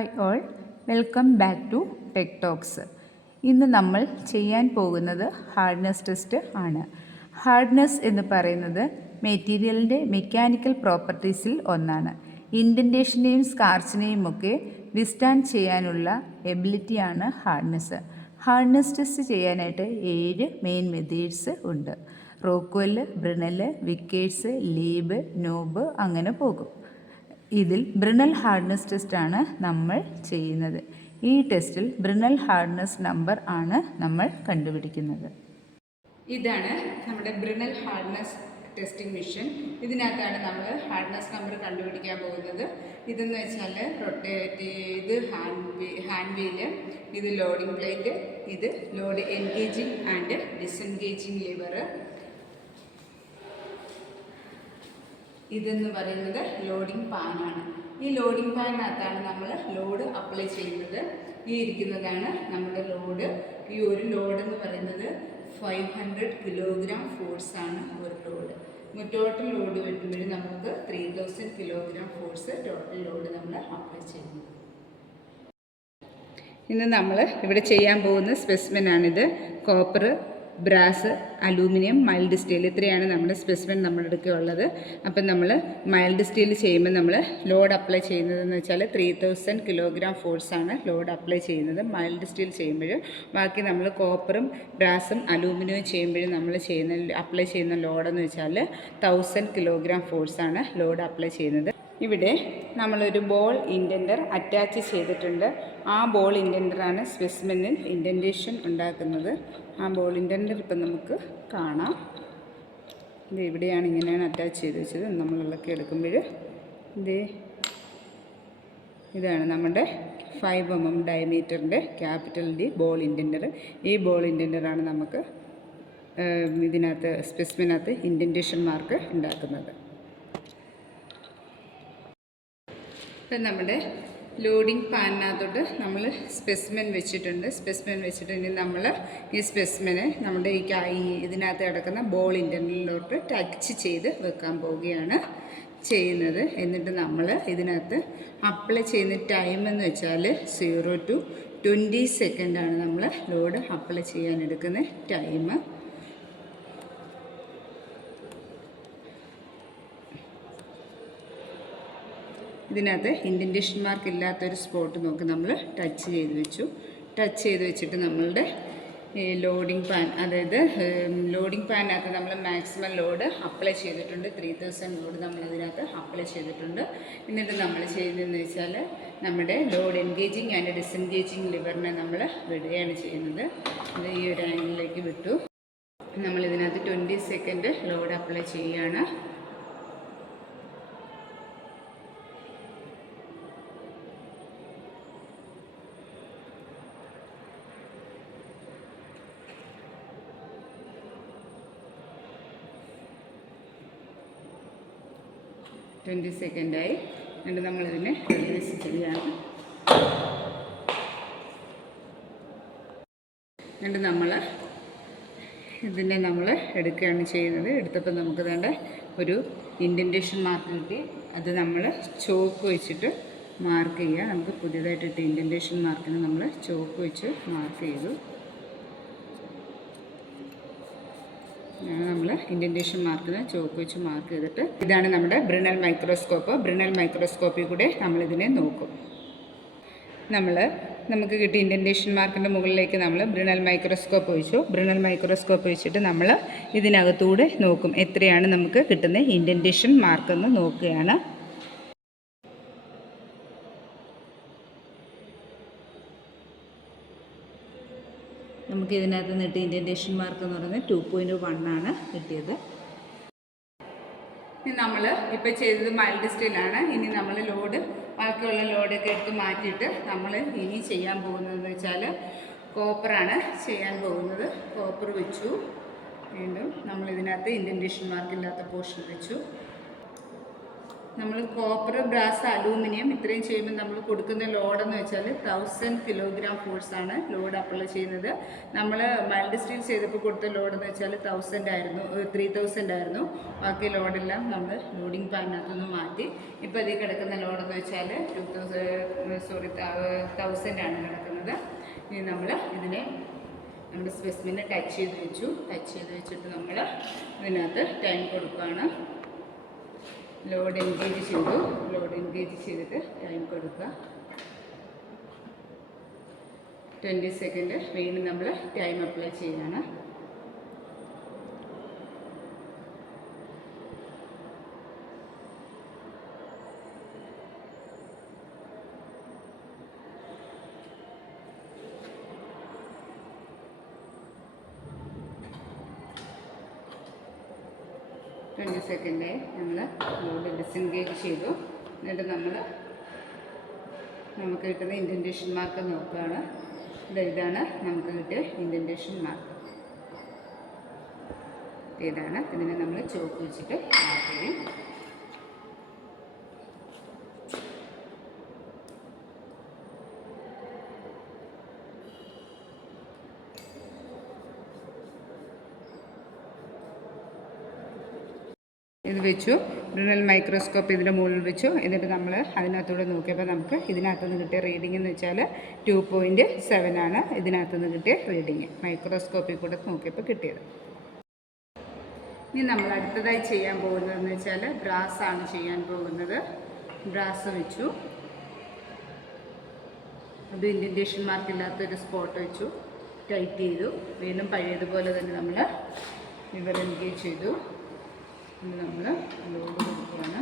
Hi all, welcome back to tech talks. ഇന്ന് നമ്മൾ ചെയ്യാൻ പോകുന്നത് ഹാർഡ്നെസ് ടെസ്റ്റ് ആണ്. ഹാർഡ്നെസ് എന്ന് പറയുന്നത് മെറ്റീരിയലിൻ്റെ മെക്കാനിക്കൽ പ്രോപ്പർട്ടീസിൽ ഒന്നാണ്. ഇൻഡൻറ്റേഷനെയും സ്കാർച്ചിനെയും ഒക്കെ വിസ്റ്റാൻഡ് ചെയ്യാനുള്ള എബിലിറ്റിയാണ് ഹാർഡ്നെസ്. ഹാർഡ്നെസ് ടെസ്റ്റ് ചെയ്യാനായിട്ട് 7 മെയിൻ മെത്തേഡ്സ് ഉണ്ട്. റോക്ക്വെല്ല്, ബ്രിണല്, വിക്കേഴ്സ്, ലീബ്, നോബ് അങ്ങനെ പോകും. ഇതിൽ ബ്രിണൽ ഹാർഡ്നെസ് ടെസ്റ്റാണ് നമ്മൾ ചെയ്യുന്നത്. ഈ ടെസ്റ്റിൽ ബ്രിണൽ ഹാർഡ്നെസ് നമ്പർ ആണ് നമ്മൾ കണ്ടുപിടിക്കുന്നത്. ഇതാണ് നമ്മുടെ ബ്രിണൽ ഹാർഡ്നെസ് ടെസ്റ്റിംഗ് മെഷീൻ. ഇതിനകത്താണ് നമ്മൾ ഹാർഡ്നെസ് നമ്പർ കണ്ടുപിടിക്കാൻ പോകുന്നത്. ഇതെന്ന് വെച്ചാൽ ഇത് ഹാൻഡ് വീല്, ഇത് ലോഡിംഗ് പ്ലേറ്റ്, ഇത് ലോഡ് എൻഗേജിങ് ആൻഡ് ഡിസെൻഗേജിങ് ലിവർ, ഇതെന്ന് പറയുന്നത് ലോഡിംഗ് പാനാണ്. ഈ ലോഡിംഗ് പാനിനകത്താണ് നമ്മൾ ലോഡ് അപ്ലൈ ചെയ്യുന്നത്. ഈ ഇരിക്കുന്നതാണ് നമ്മുടെ ലോഡ്. ഈ ഒരു ലോഡ് എന്ന് പറയുന്നത് 500 കിലോഗ്രാം ഫോഴ്സാണ് ഒരു ലോഡ്. ടോട്ടൽ ലോഡ് വരുമ്പോൾ നമുക്ക് 3000 കിലോഗ്രാം ഫോഴ്സ് ടോട്ടൽ ലോഡ് നമ്മൾ അപ്ലൈ ചെയ്യുന്നു. ഇന്ന് നമ്മൾ ഇവിടെ ചെയ്യാൻ പോകുന്ന സ്പെസിമെനാണിത്. Copper, brass, aluminium, mild steel, ഇത്രയാണ് നമ്മുടെ സ്പെസിമെൻ നമ്മുടെ അടുത്ത് ഉള്ളത്. അപ്പം നമ്മൾ മൈൽഡ് സ്റ്റീൽ ചെയ്യുമ്പോൾ നമ്മൾ ലോഡ് അപ്ലൈ ചെയ്യുന്നതെന്ന് വെച്ചാൽ 3000 കിലോഗ്രാം ഫോഴ്സാണ് ലോഡ് അപ്ലൈ ചെയ്യുന്നത്. മൈൽഡ് സ്റ്റീൽ ചെയ്യുമ്പോൾ ബാക്കി നമ്മൾ കോപ്പറും ബ്രാസും അലൂമിനിയവും ചെയ്യുമ്പോഴും നമ്മൾ അപ്ലൈ ചെയ്യുന്ന ലോഡെന്ന് വെച്ചാൽ 1000 കിലോഗ്രാം ഫോഴ്സാണ് ലോഡ് അപ്ലൈ ചെയ്യുന്നത്. ഇവിടെ നമ്മളൊരു ബോൾ ഇൻഡൻറ്റർ അറ്റാച്ച് ചെയ്തിട്ടുണ്ട്. ആ ബോൾ ഇൻഡൻറ്ററാണ് സ്പെസിമെനിൽ ഇൻഡൻറ്റേഷൻ ഉണ്ടാക്കുന്നത്. ആ ബോൾ ഇൻഡൻറ്റർ ഇപ്പം നമുക്ക് കാണാം. ഇത് ഇവിടെയാണ്, ഇങ്ങനെയാണ് അറ്റാച്ച് ചെയ്ത് വെച്ചത്. നമ്മൾ ഇളക്കി എടുക്കുമ്പോൾ ഇതാണ് നമ്മുടെ 5 mm ഡയമീറ്ററിൻ്റെ ക്യാപിറ്റൽ ഡി ബോൾ ഇൻഡൻറ്റർ. ഈ ബോൾ ഇൻഡൻറ്ററാണ് നമുക്ക് ഇതിനകത്ത് സ്പെസിമെനകത്ത് ഇൻഡൻറ്റേഷൻ മാർക്ക് ഉണ്ടാക്കുന്നത്. ഇപ്പം നമ്മുടെ ലോഡിംഗ് പാനിനകത്തോട്ട് നമ്മൾ സ്പെസിമെൻ വെച്ചിട്ടുണ്ട്. സ്പെസിമെൻ വെച്ചിട്ട് ഇനി നമ്മൾ ഈ സ്പെസിമെനെ നമ്മുടെ ഇതിനകത്ത് കിടക്കുന്ന ബോൾ ഇൻഡൻറ്ററിലോട്ട് ടച്ച് ചെയ്ത് വെക്കാൻ പോവുകയാണ് ചെയ്യുന്നത്. എന്നിട്ട് നമ്മൾ ഇതിനകത്ത് അപ്ലൈ ചെയ്യുന്ന ടൈം എന്ന് വെച്ചാൽ 0 to 20 സെക്കൻഡാണ് നമ്മൾ ലോഡ് അപ്ലൈ ചെയ്യാൻ എടുക്കുന്ന ടൈം. ഇതിനകത്ത് ഇൻഡൻറ്റേഷൻ മാർക്ക് ഇല്ലാത്തൊരു സ്പോട്ട് നോക്കി നമ്മൾ ടച്ച് ചെയ്ത് വെച്ചു. ടച്ച് ചെയ്ത് വെച്ചിട്ട് നമ്മളുടെ ലോഡിംഗ് പാൻ, അതായത് ലോഡിംഗ് പാനിനകത്ത് നമ്മൾ മാക്സിമം ലോഡ് അപ്ലൈ ചെയ്തിട്ടുണ്ട്. 3000 ലോഡ് നമ്മൾ ഇതിനകത്ത് അപ്ലൈ ചെയ്തിട്ടുണ്ട്. എന്നിട്ട് നമ്മൾ ചെയ്യുന്നതെന്ന് വെച്ചാൽ നമ്മുടെ ലോഡ് എൻഗേജിങ് ആൻഡ് ഡിസെൻഗേജിങ് ലിവറിനെ നമ്മൾ വിടുകയാണ് ചെയ്യുന്നത്. അത് ഈ ഒരു ആംഗിളിലേക്ക് വിട്ടു. നമ്മളിതിനകത്ത് 20 സെക്കൻഡ് ലോഡ് അപ്ലൈ ചെയ്യുകയാണ്. സെക്കൻഡായി. എന്നിട്ട് നമ്മളിതിനെ റിലീസ് ചെയ്യുകയാണ്. എന്നിട്ട് നമ്മൾ ഇതിനെ എടുക്കുകയാണ് ചെയ്യുന്നത്. എടുത്തപ്പോൾ നമുക്ക് വേണ്ട ഒരു ഇൻഡൻറ്റേഷൻ മാർക്ക് കിട്ടി. അത് നമ്മൾ ചോക്ക് വെച്ചിട്ട് മാർക്ക് ചെയ്യുക. നമുക്ക് പുതിയതായിട്ടിട്ട് ഇൻഡൻറ്റേഷൻ മാർക്കിന് നമ്മൾ ചോക്ക് വെച്ച് മാർക്ക് ചെയ്തു. നമ്മൾ ഇൻഡൻറ്റേഷൻ മാർക്കിന് ചോക്ക് വെച്ച് മാർക്ക് ചെയ്തിട്ട് ഇതാണ് നമ്മുടെ ബ്രിണൽ മൈക്രോസ്കോപ്പ്. ബ്രിണൽ മൈക്രോസ്കോപ്പിൽ കൂടെ നമ്മളിതിനെ നോക്കും. നമുക്ക് കിട്ടിയ ഇൻഡൻറ്റേഷൻ മാർക്കിൻ്റെ മുകളിലേക്ക് നമ്മൾ ബ്രിണൽ മൈക്രോസ്കോപ്പ് വെച്ചു. ബ്രിണൽ മൈക്രോസ്കോപ്പ് വെച്ചിട്ട് നമ്മൾ ഇതിനകത്തൂടെ നോക്കും എത്രയാണ് നമുക്ക് കിട്ടുന്ന ഇൻഡൻറ്റേഷൻ മാർക്കെന്ന് നോക്കുകയാണ്. നമുക്ക് ഇതിനകത്ത് നിന്ന് കിട്ടിയ ഇൻഡൻറ്റേഷൻ മാർക്ക് എന്ന് പറയുന്നത് 2.1 ആണ് കിട്ടിയത്. നമ്മൾ ഇപ്പോൾ ചെയ്തത് മൈൽഡ് സ്റ്റീലാണ്. ഇനി നമ്മൾ ബാക്കിയുള്ള ലോഡൊക്കെ എടുത്ത് മാറ്റിയിട്ട് നമ്മൾ ഇനി ചെയ്യാൻ പോകുന്നതെന്ന് വെച്ചാൽ കോപ്പറാണ് ചെയ്യാൻ പോകുന്നത്. കോപ്പർ വെച്ചു. വീണ്ടും നമ്മളിതിനകത്ത് ഇൻഡൻറ്റേഷൻ മാർക്കില്ലാത്ത പോർഷൻ വെച്ചു. നമ്മൾ കോപ്പർ, ബ്രാസ്, അലൂമിനിയം ഇത്രയും ചെയ്യുമ്പോൾ നമ്മൾ കൊടുക്കുന്ന ലോഡെന്ന് വെച്ചാൽ 1000 കിലോഗ്രാം ഫോഴ്സാണ് ലോഡ് അപ്ലൈ ചെയ്യുന്നത്. നമ്മൾ മൈൽഡ് സ്റ്റീൽ ചെയ്തപ്പോൾ കൊടുത്ത ലോഡെന്ന് വെച്ചാൽ 3000 ആയിരുന്നു. ബാക്കി ലോഡെല്ലാം നമ്മൾ ലോഡിംഗ് പാനിനകത്തുനിന്ന് മാറ്റി. ഇപ്പോൾ അതിൽ കിടക്കുന്ന ലോഡെന്ന് വെച്ചാൽ 1000 ആണ് കിടക്കുന്നത്. ഇനി നമ്മൾ ഇതിനെ നമ്മുടെ സ്പെസിമെനെ ടച്ച് ചെയ്ത് വെച്ചിട്ട് നമ്മൾ ഇതിനകത്ത് ടൈം കൊടുക്കുകയാണ്. ലോഡ് എൻഗേജ് ചെയ്തിട്ട് ടൈം കൊടുക്കുക. 20 സെക്കൻഡ് വീണ്ടും നമ്മൾ ടൈം അപ്ലൈ ചെയ്യുകയാണ്. സെക്കൻഡായി നമ്മൾ ലോഡ് ഡിസെൻഗേജ് ചെയ്തു. എന്നിട്ട് നമുക്ക് കിട്ടുന്ന ഇൻഡൻറ്റേഷൻ മാർക്ക് നോക്കുകയാണ്. ഇതാണ് നമുക്ക് കിട്ടിയ ഇൻഡൻറ്റേഷൻ മാർക്ക്. ഇതാണ്. ഇതിനെ നമ്മൾ ചോക്ക് വെച്ചിട്ട് മാർക്ക് ചെയ്യും. ഇത് വെച്ചു. ബ്രിണൽ മൈക്രോസ്കോപ്പ് ഇതിൻ്റെ മുകളിൽ വെച്ചു. എന്നിട്ട് നമ്മൾ അതിനകത്തൂടെ നോക്കിയപ്പോൾ നമുക്ക് ഇതിനകത്തുനിന്ന് കിട്ടിയ റീഡിംഗ് എന്ന് വെച്ചാൽ 2.7 ആണ് ഇതിനകത്തുനിന്ന് കിട്ടിയ റീഡിങ്. മൈക്രോസ്കോപ്പിൽ കൂടെ നോക്കിയപ്പോൾ കിട്ടിയത്. ഇനി നമ്മൾ അടുത്തതായി ചെയ്യാൻ പോകുന്നതെന്ന് വെച്ചാൽ ബ്രാസ് ആണ് ചെയ്യാൻ പോകുന്നത്. ബ്രാസ് വെച്ചു. അത് ഇൻഡൻറ്റേഷൻ മാർക്കില്ലാത്തൊരു സ്പോട്ട് വെച്ചു. ടൈറ്റ് ചെയ്തു. വീണ്ടും പഴയതുപോലെ തന്നെ നമ്മൾ ലിവർ എൻഗേജ് ചെയ്തു. നമ്മൾ ലോഡ് കൊടുക്കുകയാണ്.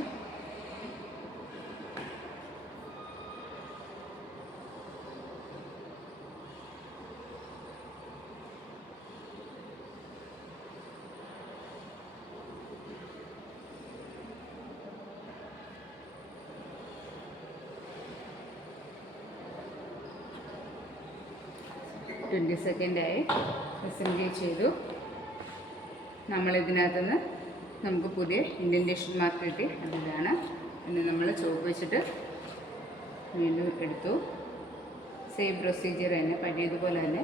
ട്വൻറ്റി സെക്കൻഡായി ഡിസെൻഗേജ് ചെയ്തു. നമ്മളിതിനകത്തുനിന്ന് നമുക്ക് പുതിയ ഇൻഡൻറ്റേഷൻ മാർക്ക് കിട്ടി. അതിലാണ്. ഇനി നമ്മൾ ചോക്ക് വെച്ചിട്ട് വീണ്ടും എടുത്തു. സെയിം പ്രൊസീജിയർ തന്നെ, പഴയതുപോലെ തന്നെ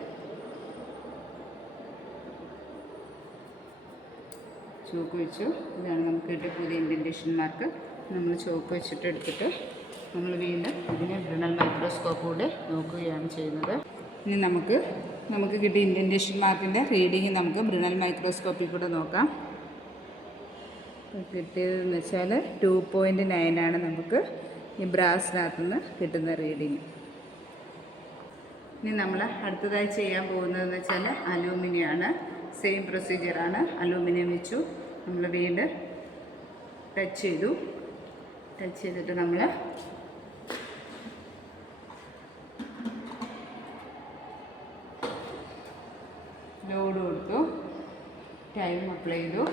ചോക്ക് വെച്ചു. ഇതാണ് നമുക്ക് കിട്ടിയ പുതിയ ഇൻഡൻറ്റേഷൻ മാർക്ക്. നമ്മൾ ചോക്ക് വെച്ചിട്ട് എടുത്തിട്ട് നമ്മൾ വീണ്ടും ഇതിനെ ബ്രിണൽ മൈക്രോസ്കോപ്പിലൂടെ നോക്കുകയാണ് ചെയ്യുന്നത്. ഇനി നമുക്ക് കിട്ടിയ ഇൻഡൻറ്റേഷൻ മാർക്കിൻ്റെ റീഡിങ് നമുക്ക് ബ്രിണൽ മൈക്രോസ്കോപ്പിൽ കൂടെ നോക്കാം. കിട്ടിയതെന്ന് വെച്ചാൽ 2.9 ആണ് നമുക്ക് ഈ ബ്രാസിനകത്തുനിന്ന് കിട്ടുന്ന റീഡിങ്. ഇനി നമ്മൾ അടുത്തതായി ചെയ്യാൻ പോകുന്നതെന്ന് വെച്ചാൽ അലൂമിനിയമാണ്. സെയിം പ്രൊസീജിയറാണ്. അലൂമിനിയം വെച്ചു. നമ്മൾ വീണ്ടും ടച്ച് ചെയ്തിട്ട് നമ്മൾ ലോഡ് കൊടുത്തു. ടൈം അപ്ലൈ ചെയ്തു.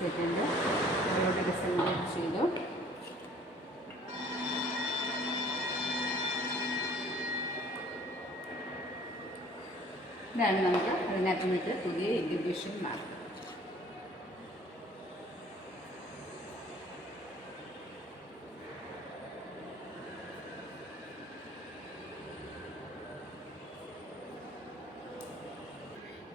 സെക്കൻഡ് ലോഡ് ഡിസെൻഗേജ് ചെയ്തു. ഇതാണ് നമുക്ക് അതിനകത്ത് നിന്നിട്ട് പുതിയ ഇൻഡിവിഷൻ മാർക്ക്.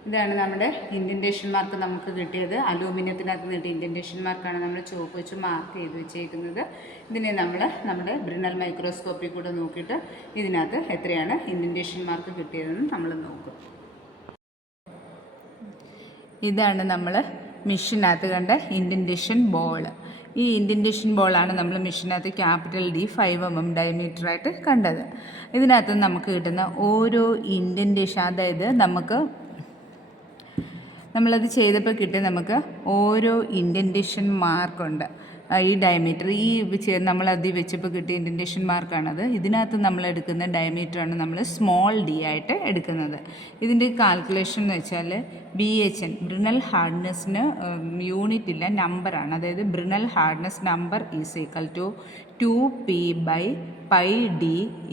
ഇതാണ് നമ്മുടെ ഇൻഡൻറ്റേഷൻ മാർക്ക് നമുക്ക് കിട്ടിയത്. അലൂമിനിയത്തിനകത്ത് നിന്ന് കിട്ടിയ ഇൻഡൻറ്റേഷൻ മാർക്കാണ് നമ്മൾ ചോക്ക് വെച്ച് മാർക്ക് ചെയ്ത് വെച്ചേക്കുന്നത്. ഇതിനെ നമ്മൾ നമ്മുടെ ബ്രിണൽ മൈക്രോസ്കോപ്പിൽ കൂടെ നോക്കിയിട്ട് ഇതിനകത്ത് എത്രയാണ് ഇൻഡൻറ്റേഷൻ മാർക്ക് കിട്ടിയതെന്ന് നമ്മൾ നോക്കും. ഇതാണ് നമ്മൾ മെഷീനകത്ത് കണ്ട ഇൻഡൻറ്റേഷൻ ബോൾ. ഈ ഇൻഡൻറ്റേഷൻ ബോളാണ് നമ്മൾ മെഷീനകത്ത് ക്യാപിറ്റൽ D 5 mm ഡയമീറ്ററായിട്ട് കണ്ടത്. ഇതിനകത്ത് നമുക്ക് കിട്ടുന്ന ഓരോ ഇൻഡൻറ്റേഷൻ, അതായത് നമ്മളത് ചെയ്തപ്പോൾ കിട്ടിയ നമുക്ക് ഓരോ ഇൻഡൻറ്റേഷൻ മാർക്കുണ്ട്. ഈ ഡയമീറ്റർ നമ്മൾ അതിൽ വെച്ചപ്പോൾ കിട്ടിയ ഇൻഡൻറ്റേഷൻ മാർക്കാണത്. ഇതിനകത്ത് നമ്മൾ എടുക്കുന്ന ഡയമീറ്ററാണ് നമ്മൾ സ്മോൾ ഡി ആയിട്ട് എടുക്കുന്നത്. ഇതിൻ്റെ കാൽക്കുലേഷൻ എന്ന് വെച്ചാൽ BHN ബ്രിണൽ ഹാർഡ്നെസ്സിന് യൂണിറ്റ് ഇല്ല, നമ്പറാണ്. അതായത് Brinell hardness number is equal to 2p/πd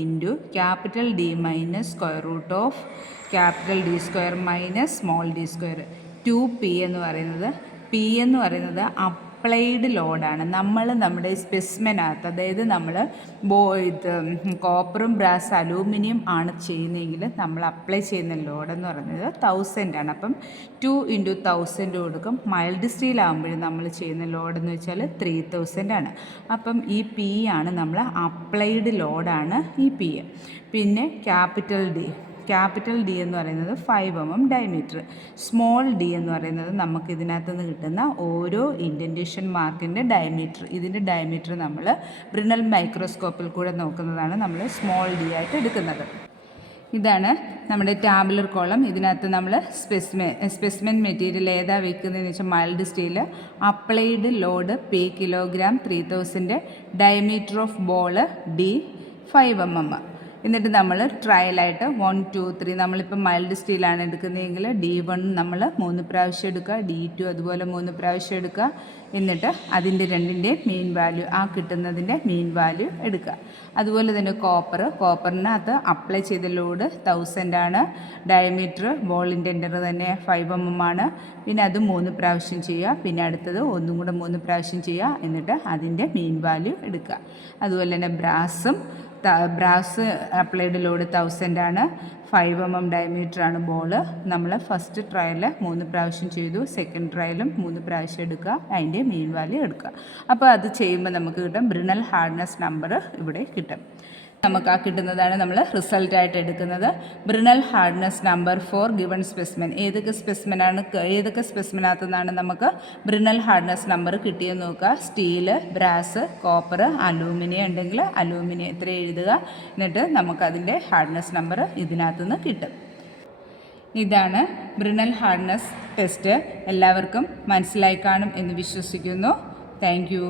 into capital D minus square root of capital D square minus small d square. 2p എന്ന് പറയുന്നത് അപ്ലൈഡ് ലോഡാണ്. നമ്മൾ നമ്മുടെ സ്പെസിമെനകത്ത്, അതായത് നമ്മൾ കോപ്പറും ബ്രാസ് അലൂമിനിയം ആണ് ചെയ്യുന്നതെങ്കിൽ നമ്മൾ അപ്ലൈ ചെയ്യുന്ന ലോഡെന്ന് പറയുന്നത് 1000 ആണ്. അപ്പം 2 × 1000 കൊടുക്കും. മൈൽഡ് സ്റ്റീൽ ആകുമ്പോഴും നമ്മൾ ചെയ്യുന്ന ലോഡെന്ന് വെച്ചാൽ 3000 ആണ്. അപ്പം ഈ P ആണ് നമ്മൾ അപ്ലൈഡ് ലോഡാണ് ഈ P. പിന്നെ ക്യാപിറ്റൽ D എന്ന് പറയുന്നത് 5 mm ഡയമീറ്റർ. സ്മോൾ d എന്ന് പറയുന്നത് നമുക്ക് ഇതിനകത്ത് നിന്ന് കിട്ടുന്ന ഓരോ ഇൻഡൻറ്റേഷൻ മാർക്കിൻ്റെ ഡയമീറ്റർ. ഇതിൻ്റെ ഡയമീറ്റർ നമ്മൾ ബ്രിണൽ മൈക്രോസ്കോപ്പിൽ കൂടെ നോക്കുന്നതാണ് നമ്മൾ സ്മോൾ d ആയിട്ട് എടുക്കുന്നത്. ഇതാണ് നമ്മുടെ ടാബുലർ കോളം. ഇതിനകത്ത് നമ്മൾ സ്പെസിമെൻ മെറ്റീരിയൽ ഏതാ വെക്കുന്നതെന്ന് വെച്ചാൽ mild steel, applied load P kilogram, 3000, diameter of ball D 5 mm. എന്നിട്ട് നമ്മൾ ട്രയലായിട്ട് 1, 2, 3 നമ്മളിപ്പോൾ മൈൽഡ് സ്റ്റീലാണ് എടുക്കുന്നതെങ്കിൽ D1 നമ്മൾ 3 പ്രാവശ്യം എടുക്കുക, D2 അതുപോലെ 3 പ്രാവശ്യം എടുക്കുക. എന്നിട്ട് അതിൻ്റെ രണ്ടിൻ്റെ മീൻ വാല്യൂ, ആ കിട്ടുന്നതിൻ്റെ മീൻ വാല്യൂ എടുക്കുക. അതുപോലെ തന്നെ കോപ്പറിനകത്ത് അപ്ലൈ ചെയ്ത ലോഡ് 1000 ആണ്. ഡയമീറ്റർ ബോളിൻ്റെ എൻ്റർ തന്നെ 5 mm ആണ്. പിന്നെ അത് 3 പ്രാവശ്യം ചെയ്യുക. പിന്നെ അടുത്തത് ഒന്നും കൂടെ 3 പ്രാവശ്യം ചെയ്യുക. എന്നിട്ട് അതിൻ്റെ മീൻ വാല്യൂ എടുക്കുക. അതുപോലെ തന്നെ ബ്രാസ് അപ്ലൈഡ് ലോഡ് 1000 ആണ്. 5 mm ഡയമീറ്റർ ആണ് ബോള്. നമ്മൾ ഫസ്റ്റ് ട്രയൽ 3 പ്രാവശ്യം ചെയ്തു, സെക്കൻഡ് ട്രയലും 3 പ്രാവശ്യം എടുക്കുക, അതിൻ്റെ മീൻ വാല്യൂ എടുക്കുക. അപ്പോൾ അത് ചെയ്യുമ്പോൾ നമുക്ക് കിട്ടും ബ്രിണൽ ഹാർഡ്നെസ് നമ്പർ ഇവിടെ കിട്ടും. നമുക്ക് ആ കിട്ടുന്നതാണ് നമ്മൾ റിസൾട്ടായിട്ട് എടുക്കുന്നത്. Brinell hardness number for given specimen. ഏതൊക്കെ സ്പെസിമെനകത്തു നിന്നാണ് നമുക്ക് ബ്രിണൽ ഹാർഡ്നെസ് നമ്പർ കിട്ടിയെന്ന് നോക്കുക. സ്റ്റീല്, ബ്രാസ്, കോപ്പർ, അലൂമിനിയം ഉണ്ടെങ്കിൽ അലൂമിനിയം ഇത്ര എഴുതുക. എന്നിട്ട് നമുക്കതിൻ്റെ ഹാർഡ്നെസ് നമ്പർ ഇതിനകത്തു നിന്ന് കിട്ടും. ഇതാണ് ബ്രിണൽ ഹാർഡ്നെസ് ടെസ്റ്റ്. എല്ലാവർക്കും മനസ്സിലായി കാണും എന്ന് വിശ്വസിക്കുന്നു. Thank you.